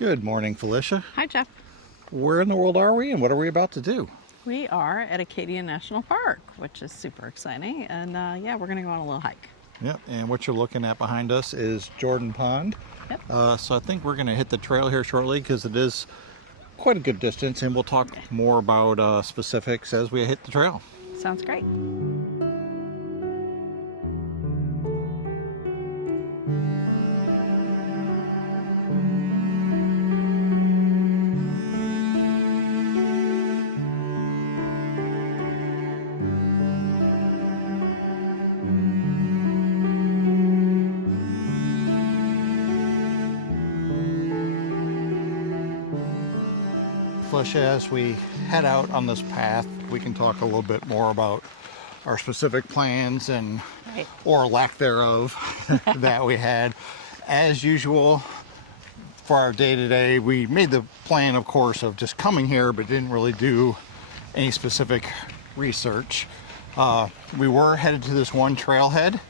Good morning, Felicia. Hi, Jeff. Where in the world are we and what are we about to do? We are at Acadia National Park, which is super exciting. And yeah, we're going to go on a little hike. Yep, and what you're looking at behind us is Jordan Pond. Yep. So I think we're going to hit the trail here shortly because it is quite a good distance, and we'll talk more about specifics as we hit the trail. Sounds great. Felicia, as we head out on this path, we can talk a little bit more about our specific plans and or lack thereof that we had. As usual, for our day-to-day, we made the plan, of course, of just coming here, but didn't really do any specific research. We were headed to this one trailhead,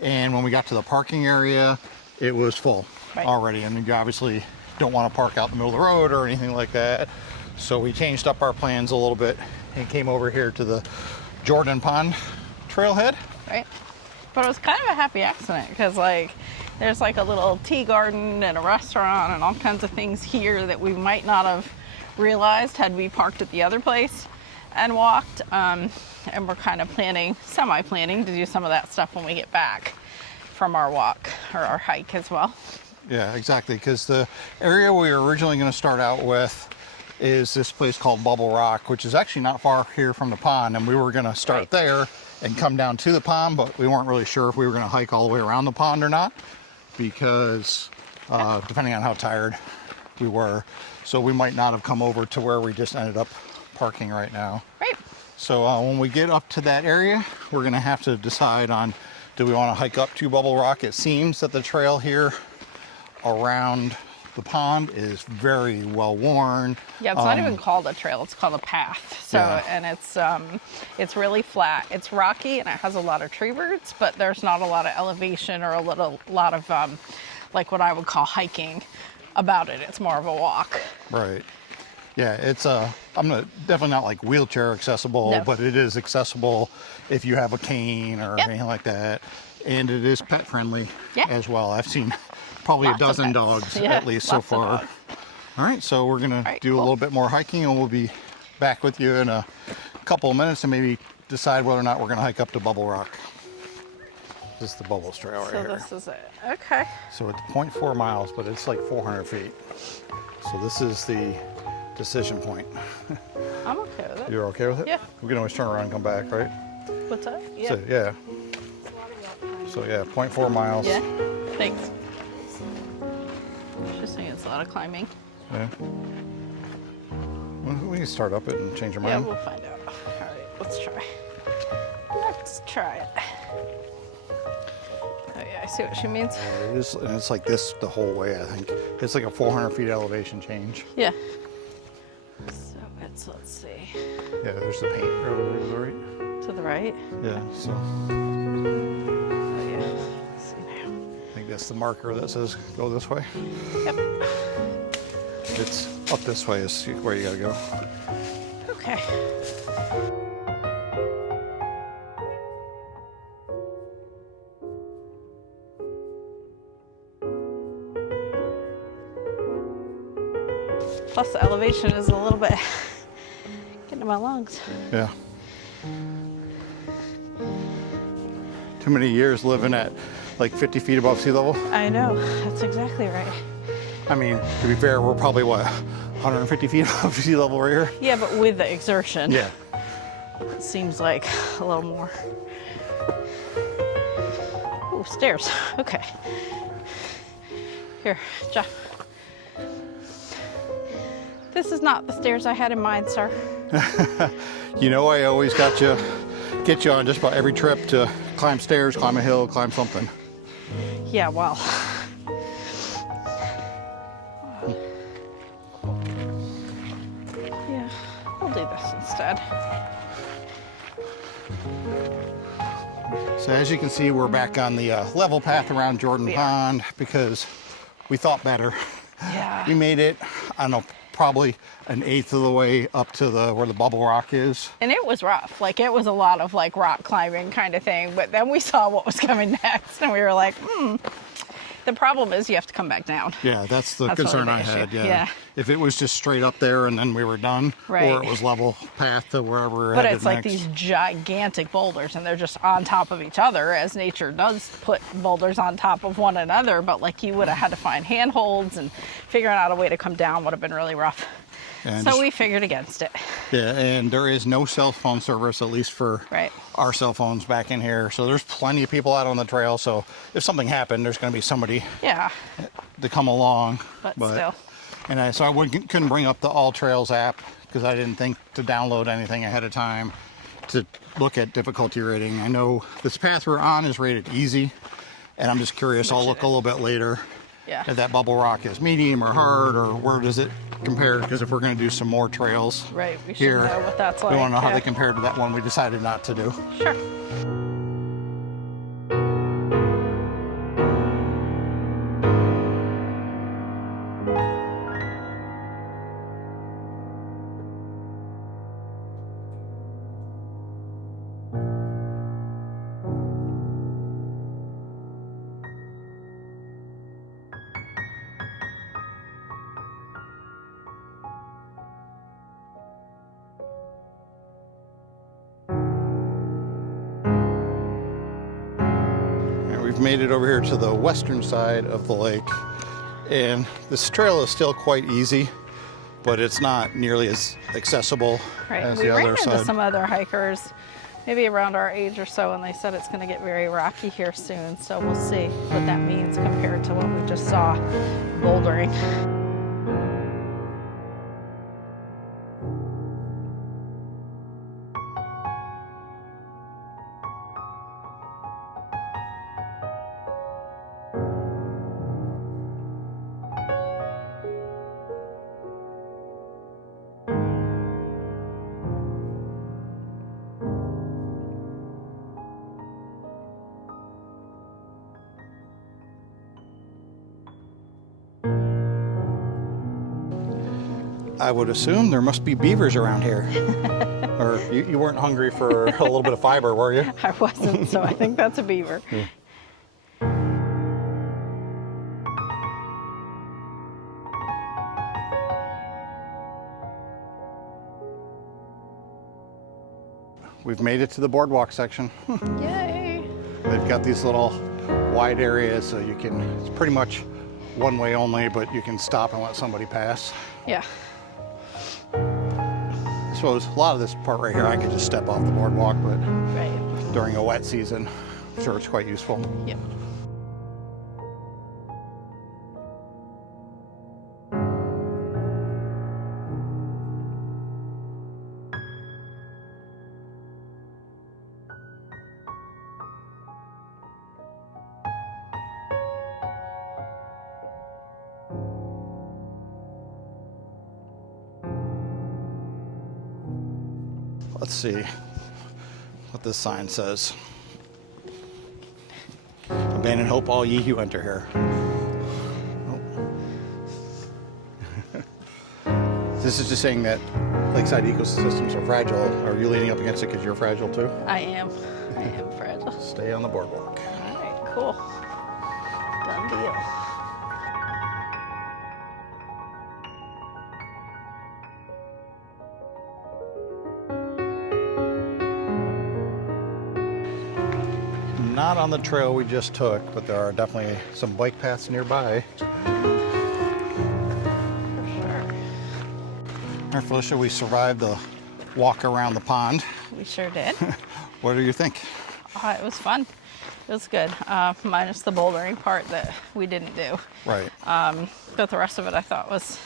and when we got to the parking area, it was full already, and you obviously don't want to park out in the middle of the road or anything like that. So we changed up our plans a little bit and came over here to the Jordan Pond trailhead. Right. But it was kind of a happy accident because there's like a little tea garden and a restaurant and all kinds of things here that we might not have realized had we parked at the other place and walked. And we're kind of semi-planning to do some of that stuff when we get back from our walk or our hike as well. Yeah, exactly, because the area we were originally going to start out with is this place called Bubble Rock, which is actually not far here from the pond, and we were going to start there and come down to the pond, but we weren't really sure if we were going to hike all the way around the pond or not, because depending on how tired we were, so we might not have come over to where we just ended up parking right now. Right. So when we get up to that area, we're going to have to decide on, do we want to hike up to Bubble Rock? It seems that the trail here around the pond is very well worn. Yeah, it's not even called a trail, it's called a path. So and it's really flat. It's rocky and it has a lot of tree roots, but there's not a lot of elevation or a lot of like what I would call hiking about it. It's more of a walk. Right. Yeah, it's definitely not like wheelchair accessible, but it is accessible if you have a cane or anything like that. And it is pet friendly as well. I've seen probably a dozen dogs at least so far. All right, so we're gonna do a little bit more hiking, and we'll be back with you in a couple of minutes and maybe decide whether or not we're gonna hike up to Bubble Rock. This is the Bubbles Trail right here. So this is it. Okay. So it's 0.4 miles, but it's like 400 feet. So this is the decision point. I'm okay with it. You're okay with it? Yeah. We can always turn around and come back, right? What's that? Yeah. So, yeah. So yeah, 0.4 miles. Yeah. Thanks. Interesting. It's a lot of climbing. Yeah. Well, we can start up it and change our mind. Yeah, we'll find out. All right, let's try. Let's try it. Oh yeah, I see what she means. It is, and it's like this the whole way, I think. It's like a 400 feet elevation change. Yeah. So let's see. Yeah, there's the paint road to the right. To the right? Yeah, so. Oh yeah. Let's see now. I think that's the marker that says go this way. Yep. It's up this way is where you gotta go. Okay. Plus the elevation is a little bit getting to my lungs. Yeah. Too many years living at like 50 feet above sea level. I know, that's exactly right. I mean, to be fair, we're probably, what, 150 feet above sea level right here? Yeah, but with the exertion. Yeah. It seems like a little more. Oh, stairs. Okay. Here, Jeff. This is not the stairs I had in mind, sir. You know, I always get you on just about every trip to climb stairs, climb a hill, climb something. Yeah, well. Yeah, we'll do this instead. So as you can see, we're back on the level path around Jordan Pond because we thought better. Yeah. We made it, I don't know, probably an eighth of the way up to where the bubble rock is. And it was rough. Like, it was a lot of like rock climbing kind of thing. But then we saw what was coming next, and we were like, The problem is you have to come back down. Yeah, that's the concern I had. Yeah. If it was just straight up there and then we were done, right. or it was level path to wherever we're But headed it's like next. these gigantic boulders, and they're just on top of each other, as nature does put boulders on top of one another. But like, you would have had to find handholds, and figuring out a way to come down would have been really rough. And so we figured against it. Yeah, and there is no cell phone service, at least for right. our cell phones back in here. So there's plenty of people out on the trail. So if something happened, there's going to be somebody to come along. But still. And I couldn't bring up the All Trails app because I didn't think to download anything ahead of time to look at difficulty rating. I know this path we're on is rated easy, and I'm just curious. I'll look a little bit later. Yeah. If that bubble rock is medium or hard, or where does it compare? Because if we're going to do some more trails we should here, know what that's like. we want to know how they compare to that one we decided not to do. Sure. We've made it over here to the western side of the lake, and this trail is still quite easy, but it's not nearly as accessible as we the ran other into side. some other hikers, maybe around our age or so, and they said it's going to get very rocky here soon. So we'll see what that means compared to what we just saw bouldering. I would assume there must be beavers around here. Or you weren't hungry for a little bit of fiber, were you? I wasn't, so I think that's a beaver. Yeah. We've made it to the boardwalk section. Yay! They've got these little wide areas, so you can, it's pretty much one way only, but you can stop and let somebody pass. Yeah. I suppose a lot of this part right here, I could just step off the boardwalk, but Right. during a wet season, I'm sure it's quite useful. Yep. Let's see what this sign says. Abandon hope, all ye who enter here. Oh. This is just saying that lakeside ecosystems are fragile. Are you leaning up against it because you're fragile too? I am fragile. Stay on the boardwalk. All right, cool. Done deal. Not on the trail we just took, but there are definitely some bike paths nearby. For sure. All right, Felicia, we survived the walk around the pond. We sure did. What do you think? It was fun. It was good, minus the bouldering part that we didn't do. Right. But the rest of it I thought was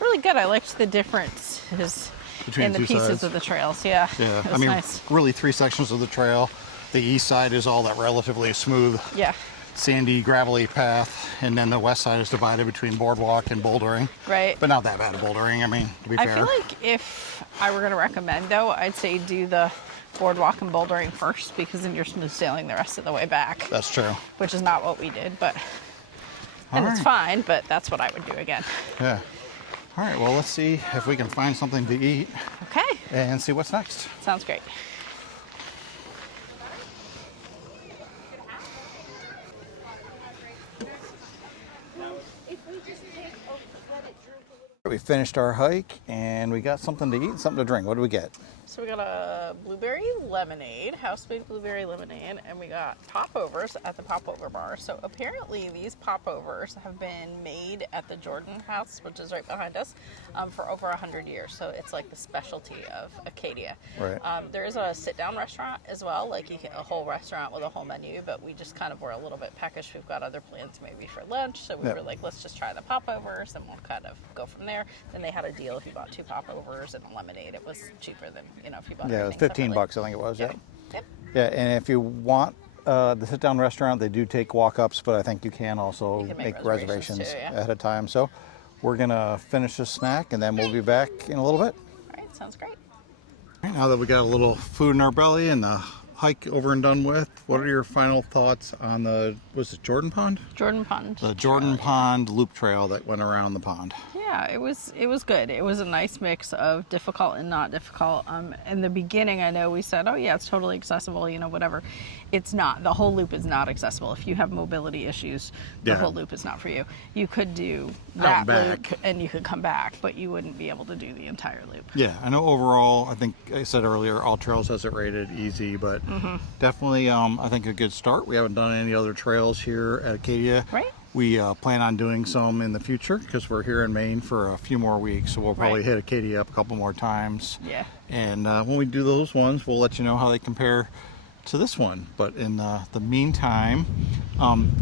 really good. I liked the differences Between in the two pieces sides. of the trails. Yeah, Yeah, it was nice. really 3 sections of the trail. The east side is all that relatively smooth, Yeah, sandy, gravelly path, and then the west side is divided between boardwalk and bouldering. right. But not that bad of bouldering, I mean, to be I fair. feel like if I were going to recommend, though, I'd say do the boardwalk and bouldering first, because then you're smooth sailing the rest of the way back, That's true. which is not what we did, but And All it's right. fine, but that's what I would do again. Yeah. All right, well, let's see if we can find something to eat Okay, and see what's next. sounds great. We finished our hike and we got something to eat, something to drink. What do we get? So we got a blueberry lemonade, house-made blueberry lemonade, and we got popovers at the popover bar. So apparently these popovers have been made at the Jordan House, which is right behind us, for over 100 years. So it's like the specialty of Acadia. Right. There is a sit-down restaurant as well, like you get a whole restaurant with a whole menu, but we just kind of were a little bit peckish. We've got other plans maybe for lunch, so we Yep. were like, let's just try the popovers, and we'll kind of go from there. Then they had a deal if you bought 2 popovers and a lemonade. It was cheaper than, if you bought Yeah, it was everything 15 separately. bucks, I think it was. Yep. Yeah. Yep. Yeah, and if you want the sit-down restaurant, they do take walk-ups, but I think you can also You can make make reservations reservations too, yeah. ahead of time. So we're gonna finish this snack and then we'll be back in a little bit. All right, sounds great. Right, now that we got a little food in our belly and the hike over and done with, what are your final thoughts on was it Jordan Pond? Jordan Pond. The Jordan Pond loop trail that went around the pond. Yeah, it was good. It was a nice mix of difficult and not difficult. In the beginning, I know we said, oh yeah, it's totally accessible, whatever. It's not. The whole loop is not accessible. If you have mobility issues, the Yeah. whole loop is not for you. You could do Out that and back. loop and you could come back, but you wouldn't be able to do the entire loop. Yeah, I know overall, I think I said earlier, All Trails has it rated easy, but definitely I think a good start. We haven't done any other trails here at Acadia. Right. We plan on doing some in the future because we're here in Maine for a few more weeks, so we'll probably Right. hit Acadia up a couple more times. Yeah. And when we do those ones, we'll let you know how they compare to this one. But in the meantime,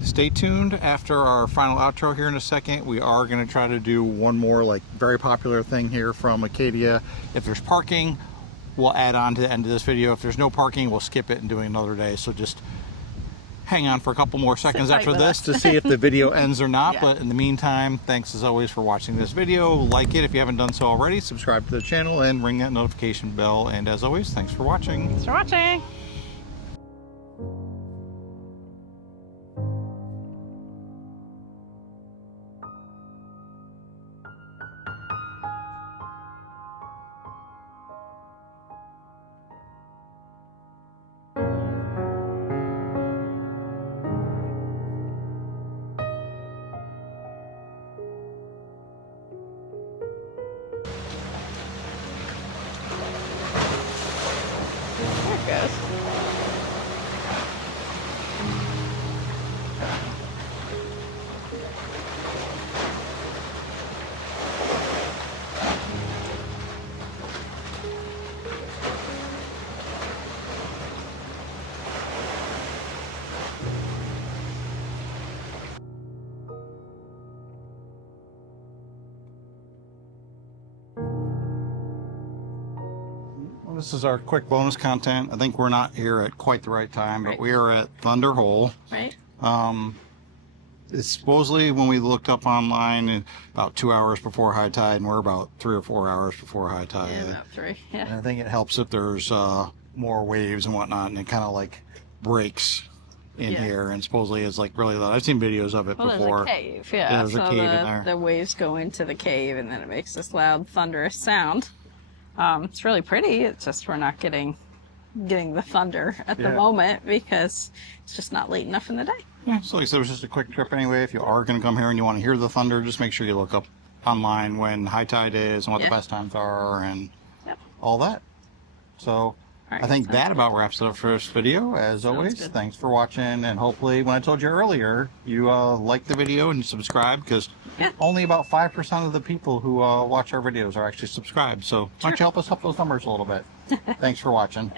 stay tuned. After our final outro here in a second, we are going to try to do one more very popular thing here from Acadia. If there's parking, we'll add on to the end of this video. If there's no parking, we'll skip it and do it another day. So just hang on for a couple more seconds tight after with this us. to see if the video ends or not. Yeah. But in the meantime, thanks as always for watching this video. Like it if you haven't done so already, subscribe to the channel and ring that notification bell. And as always, thanks for watching. Thanks for watching. There it goes. Well, this is our quick bonus content. I think we're not here at quite the right time, but Right. we are at Thunder Hole. Right? It's supposedly, when we looked up online, about 2 hours before high tide, and we're about 3 or 4 hours before high tide. Yeah, about 3. Yeah. And I think it helps if there's more waves and whatnot, and it kind of breaks in Yeah. here, and supposedly it's really loud. I've seen videos of it Well, before. there's a cave, yeah. Yeah, there's a so cave in there. the waves go into the cave, and then it makes this loud, thunderous sound. It's really pretty. It's just we're not getting the thunder at the Yeah. moment because it's just not late enough in the day. Yeah, so like I said, it was just a quick trip anyway. If you are going to come here and you want to hear the thunder, just make sure you look up online when high tide is and what the Yeah. best times are and Yep. all that. So All right, I think sounds that good. about wraps it up for this video. As always, good. thanks for watching, and hopefully, when I told you earlier, you like the video and subscribe, because Yeah. only about 5% of the people who watch our videos are actually subscribed. So why don't you help us up those numbers a little bit? Thanks for watching.